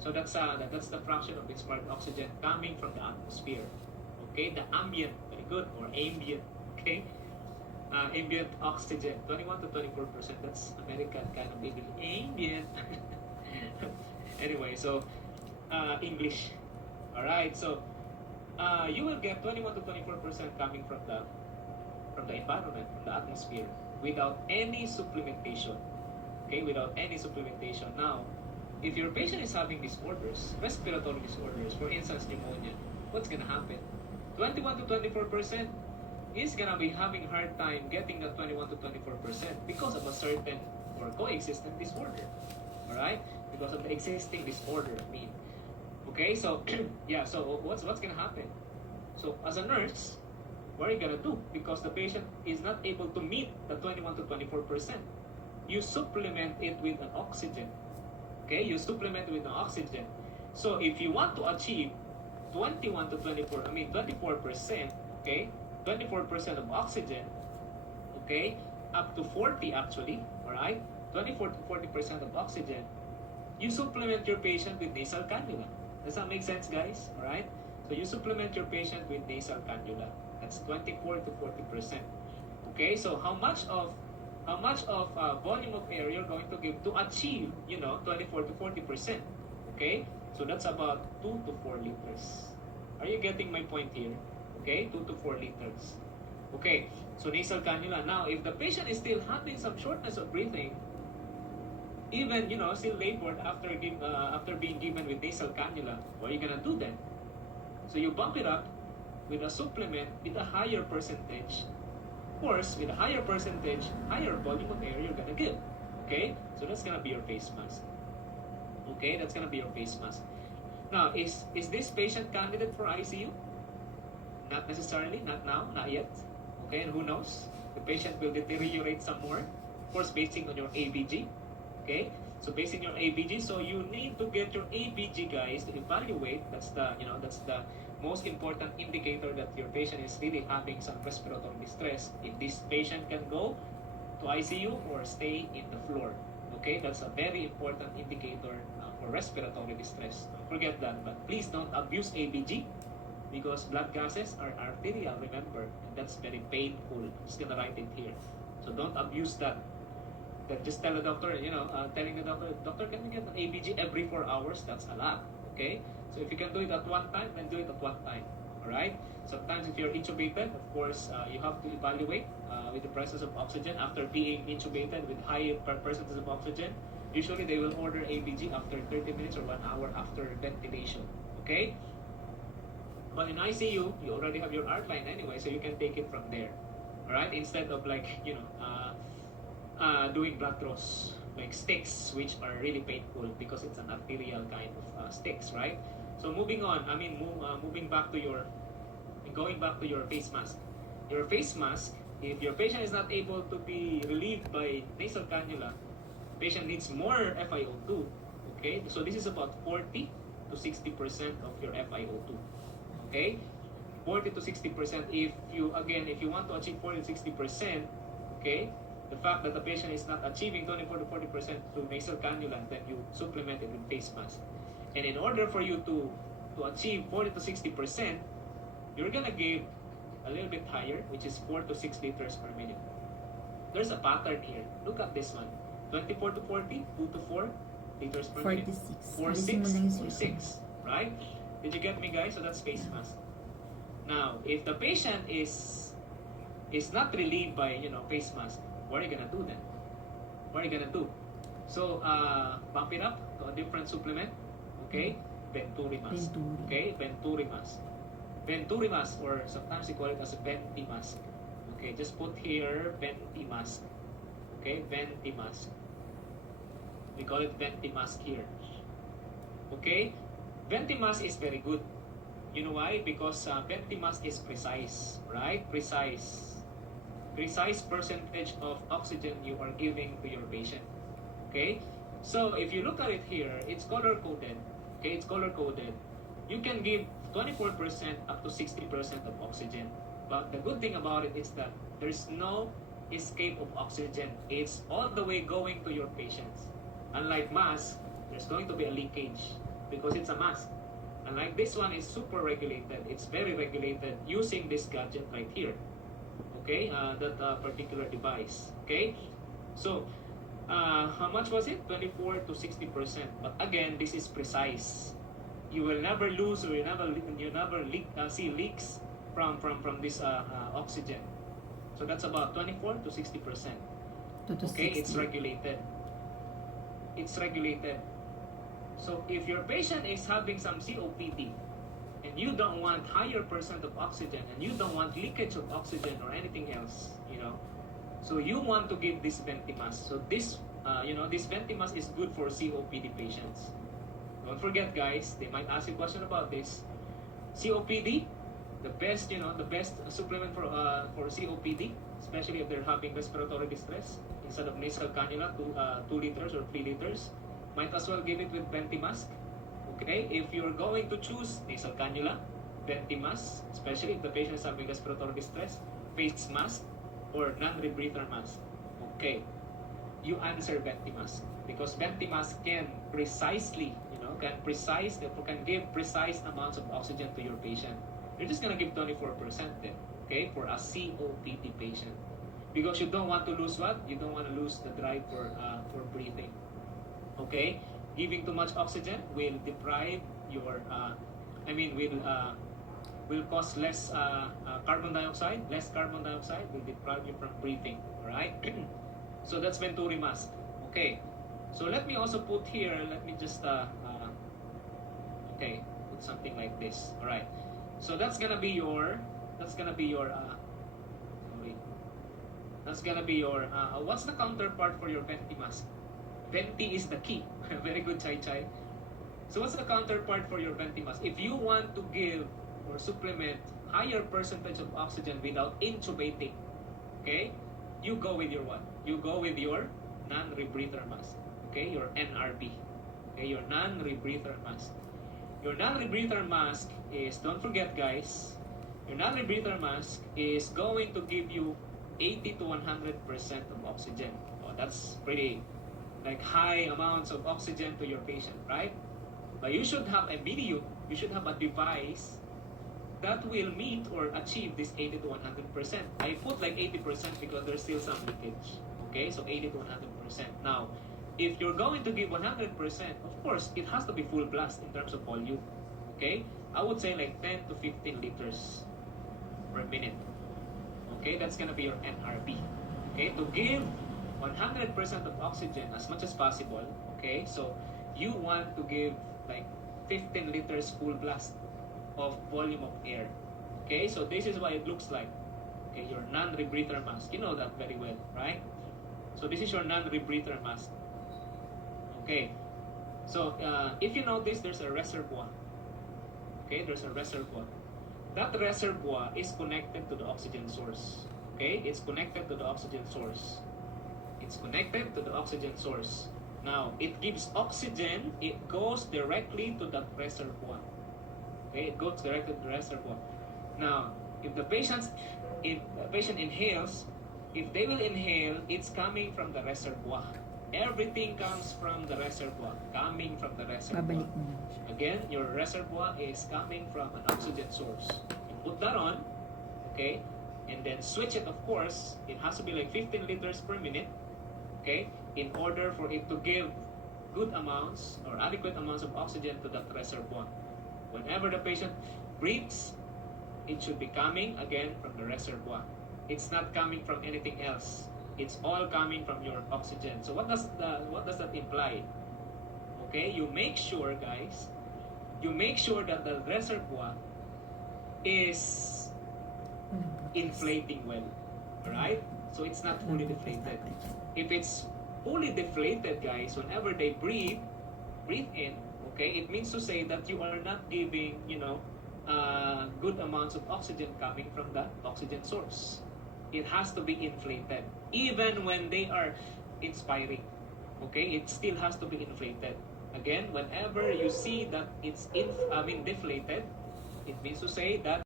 So that's the fraction of expired oxygen coming from the atmosphere. Okay, the ambient, very good, or ambient. Okay, ambient oxygen, 21 to 24%. That's American kind of English. Ambient. Anyway, so English. All right, so you will get 21 to 24% coming from the environment, from the atmosphere, without any supplementation. Okay, without any supplementation. Now, if your patient is having disorders, respiratory disorders, for instance, pneumonia, what's gonna happen? 21 to 24% is gonna be having hard time getting the 21 to 24% because of a certain or coexistent disorder. All right, because of the existing disorder. I mean, okay, so yeah, so what's gonna happen? So as a nurse, what are you gonna do? Because the patient is not able to meet the 21 to 24%. You supplement it with an oxygen. Okay, you supplement with an oxygen. So if you want to achieve 21 to 24, 24%, okay, 24% of oxygen, okay, up to 40 actually, all right, 24 to 40% of oxygen, you supplement your patient with nasal cannula. Does that make sense, guys? All right. So you supplement your patient with nasal cannula. That's 24 to 40%. Okay. So how much of volume of air you're going to give to achieve, 24 to 40%? Okay. So that's about 2 to 4 liters. Are you getting my point here? Okay, 2 to 4 liters. Okay. So nasal cannula. Now, if the patient is still having some shortness of breathing, even still labored after being given with nasal cannula, what are you gonna do then? So you bump it up with a supplement with a higher percentage. Of course, with a higher percentage, higher volume of air you're gonna give. Okay, so that's gonna be your face mask. Okay, that's gonna be your face mask. Now, is this patient candidate for ICU? Not necessarily, not now, not yet. Okay, and who knows? The patient will deteriorate some more. Of course, based on your ABG. Okay, so based on your ABG, so you need to get your ABG, guys, to evaluate. That's the most important indicator that your patient is really having some respiratory distress. If this patient can go to ICU or stay in the floor. Okay, that's a very important indicator for respiratory distress. Don't forget that, but please don't abuse ABG because blood gases are arterial, remember, and that's very painful. I'm just gonna write it here. So don't abuse that. That just tell the doctor, telling the doctor, can we get an ABG every 4 hours? That's a lot, okay? So if you can do it at one time, then do it at one time, all right? Sometimes if you're intubated, of course, you have to evaluate with the presence of oxygen after being intubated with high percentage of oxygen. Usually they will order ABG after 30 minutes or 1 hour after ventilation, okay? But in ICU, you already have your art line anyway, so you can take it from there, all right? Instead of doing blood draws like sticks, which are really painful because it's an arterial kind of sticks, right? So moving on, going back to your face mask. Your face mask, if your patient is not able to be relieved by nasal cannula, patient needs more FiO2. Okay, so this is about 40 to 60% of your FiO2. Okay, 40 to 60%. If you want to achieve 40 to 60%, okay, the fact that the patient is not achieving 24 to 40% through nasal cannula, then you supplement it with face mask. And in order for you to achieve 40 to 60%, you're gonna give a little bit higher, which is 4 to 6 liters per minute. There's a pattern here. Look at this one. 24 to 40, 2 to 4 liters per minute. 4, 6, right? Did you get me, guys? So that's face mask. Now, if the patient is not relieved by face mask, what are you gonna do then? What are you gonna do? So bump it up to a different supplement. Okay, Venturi mask. Okay, Venturi mask. Venturi mask, or sometimes we call it as a Venti mask. Okay, just put here Venti mask. Okay, Venti mask. We call it Venti mask here. Okay, Venti mask is very good. You know why? Because Venti mask is precise, right? Precise percentage of oxygen you are giving to your patient. Okay, so if you look at it here, it's color coded. Okay, it's color coded. You can give 24% up to 60% of oxygen, but the good thing about it is that there's no escape of oxygen. It's all the way going to your patients. Unlike mask, there's going to be a leakage. because it's a mask. Unlike this one is super regulated. It's very regulated using this gadget right here. Okay, that particular device. Okay, so how much was it? 24 to 60%. But again, this is precise. You will never lose, or you never see leaks from this oxygen. So that's about 24 to 60%. Okay, 60. It's regulated. It's regulated. So if your patient is having some COPD and you don't want higher percent of oxygen and you don't want leakage of oxygen or anything else, so you want to give this ventimask. So this, this ventimask is good for COPD patients. Don't forget, guys, they might ask you a question about this. COPD, the best supplement for COPD, especially if they're having respiratory distress, instead of nasal cannula, 2 liters or 3 liters, might as well give it with ventimask. Okay, if you're going to choose nasal cannula, ventimask, especially if the patient is having respiratory distress, face mask, or non-rebreather mask. Okay, you answer ventimask because ventimask can precisely, can give precise amounts of oxygen to your patient. You're just gonna give 24% then, okay, for a COPD patient, because you don't want to lose what? You don't want to lose the drive for breathing. Okay, giving too much oxygen will deprive your, will cause less carbon dioxide. Less carbon dioxide will deprive you from breathing. All right. So that's Venturi mask. Okay. So let me also put here. Let me just put something like this. All right. So that's gonna be your. What's the counterpart for your venti mask? Venti is the key. Very good, Chai Chai. So what's the counterpart for your venti mask? If you want to give or supplement higher percentage of oxygen without intubating, okay, you go with your what? You go with your non-rebreather mask. Okay, your NRB. Okay, your non-rebreather mask. Your non-rebreather mask is, don't forget, guys, your non-rebreather mask is going to give you 80 to 100% of oxygen. Oh, that's pretty high amounts of oxygen to your patient, right? But you should have a medium, you should have a device that will meet or achieve this 80 to 100%. I put 80% because there's still some leakage. Okay, so 80 to 100%. Now, if you're going to give 100%, of course, it has to be full blast in terms of volume. Okay, I would say 10 to 15 liters per minute. Okay, that's gonna be your NRB. Okay, to give 100% of oxygen as much as possible. Okay, so you want to give 15 liters full blast of volume of air. Okay, so this is what it looks like. Okay, your non-rebreather mask. You know that very well, right? So this is your non-rebreather mask. Okay, so if you notice, there's a reservoir. Okay, there's a reservoir. That reservoir is connected to the oxygen source. Okay, it's connected to the oxygen source. It's connected to the oxygen source. Now, it gives oxygen, it goes directly to that reservoir. Okay, it goes directly to the reservoir. Now, if the patient inhales, if they will inhale, it's coming from the reservoir. Everything comes from the reservoir, coming from the reservoir. Again, your reservoir is coming from an oxygen source. You put that on, okay, and then switch it, of course. It has to be 15 liters per minute, okay, in order for it to give good amounts or adequate amounts of oxygen to that reservoir. Whenever the patient breathes, it should be coming again from the reservoir. It's not coming from anything else. It's all coming from your oxygen. So what does that imply? Okay, you make sure, guys, that the reservoir is inflating well, right? So it's not fully deflated. If it's fully deflated, guys, whenever they breathe in, okay, it means to say that you are not giving, good amounts of oxygen coming from the oxygen source. It has to be inflated. Even when they are inspiring, okay, it still has to be inflated. Again, whenever you see that it's deflated, it means to say that